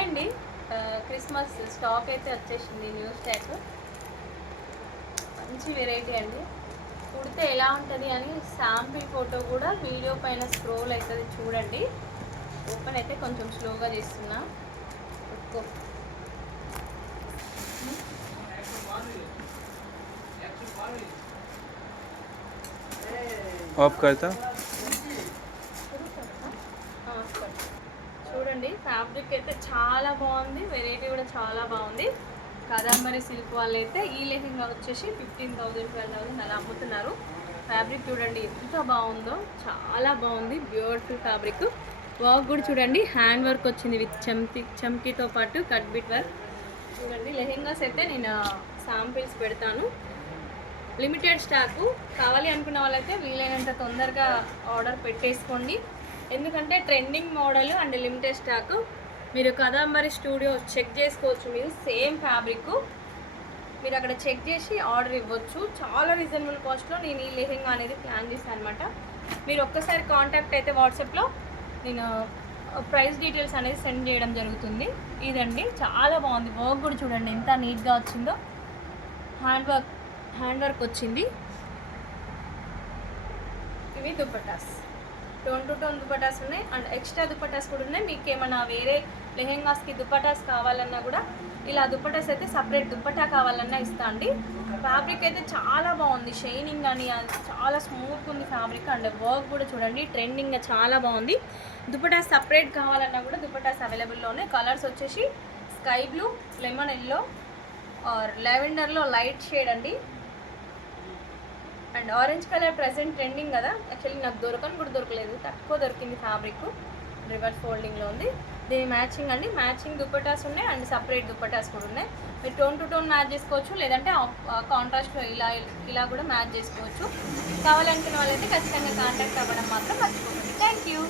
Hi అండి. Christmas stock అయితే వచ్చేసింది. న్యూ స్టాక్ మంచి వెరైటీ అండి. కుడితే ఎలా ఉంటుంది అని శాంపిల్ ఫోటో కూడా వీడియో పైన స్క్రోల్ అవుతుంది చూడండి. ఓపెన్ అయితే కొంచెం స్లోగా చేస్తున్నా. ఆఫ్ करता చూడండి ఫ్యాబ్రిక్ అయితే చాలా బాగుంది. వెరైటీ కూడా చాలా బాగుంది. కదంబరి సిల్క్ వాళ్ళు అయితే ఈ లెహంగా వచ్చేసి 15,000 12,000 అలా అమ్ముతున్నారు. ఫ్యాబ్రిక్ చూడండి ఎంత బాగుందో, చాలా బాగుంది. Beautiful fabric. వర్క్ కూడా చూడండి, హ్యాండ్ వర్క్ వచ్చింది విత్ చమ్కీతో పాటు కట్ బిట్ వర్క్. చూడండి లెహెంగాస్ అయితే నేను శాంపిల్స్ పెడతాను. Limited stock. కావాలి అనుకున్న వాళ్ళైతే వీలైనంత తొందరగా ఆర్డర్ పెట్టేసుకోండి. ఎందుకంటే trending model and limited stock. మీరు కదంబరి స్టూడియో చెక్ చేసుకోవచ్చు. మీరు సేమ్ ఫ్యాబ్రిక్ మీరు అక్కడ చెక్ చేసి ఆర్డర్ ఇవ్వచ్చు. చాలా రీజనబుల్ కాస్ట్లో నేను ఈ లెహెంగా అనేది ప్లాన్ చేశాను అనమాట. మీరు ఒక్కసారి కాంటాక్ట్ అయితే వాట్సాప్లో నేను ప్రైస్ డీటెయిల్స్ అనేది సెండ్ చేయడం జరుగుతుంది. ఇదండి చాలా బాగుంది. వర్క్ కూడా చూడండి ఎంత నీట్గా వచ్చిందో. హ్యాండ్ వర్క్ వచ్చింది. ఇవి dupattas, tone to tone dupattas ఉన్నాయి అండ్ ఎక్స్ట్రా దుపట్టాస్ కూడా ఉన్నాయి. మీకు ఏమైనా వేరే లెహెంగాస్కి దుపట్టాస్ కావాలన్నా కూడా ఇలా దుపట్టాస్ అయితే సపరేట్ దుపట్టా కావాలన్నా ఇస్తా అండి. ఫ్యాబ్రిక్ అయితే చాలా బాగుంది. షైనింగ్ అని చాలా స్మూత్గా ఉంది ఫ్యాబ్రిక్. అండ్ వర్క్ కూడా చూడండి ట్రెండింగ్గా చాలా బాగుంది. దుపట్టాస్ సపరేట్ కావాలన్నా కూడా దుపట్టాస్ అవైలబుల్లో ఉన్నాయి. కలర్స్ వచ్చేసి sky blue, lemon yellow or లెవెండర్లో లైట్ షేడ్ అండి. And orange colour present trending కదా. యాక్చువల్లీ నాకు దొరకలేదు, తక్కువ దొరికింది. ఫ్యాబ్రిక్ రివర్స్ ఫోల్డింగ్లో ఉంది. దీని మ్యాచింగ్ అండి, మ్యాచింగ్ దుపట్టాస్ ఉన్నాయి అండ్ సపరేట్ దుపట్టాస్ కూడా ఉన్నాయి. మీరు టోన్ టు టోన్ మ్యాచ్ చేసుకోవచ్చు, లేదంటే కాంట్రాస్ట్లో ఇలా కూడా మ్యాచ్ చేసుకోవచ్చు. కావాలనుకున్న వాళ్ళైతే ఖచ్చితంగా కాంటాక్ట్ అవ్వడం మాత్రం మర్చిపోకండి. Thank you.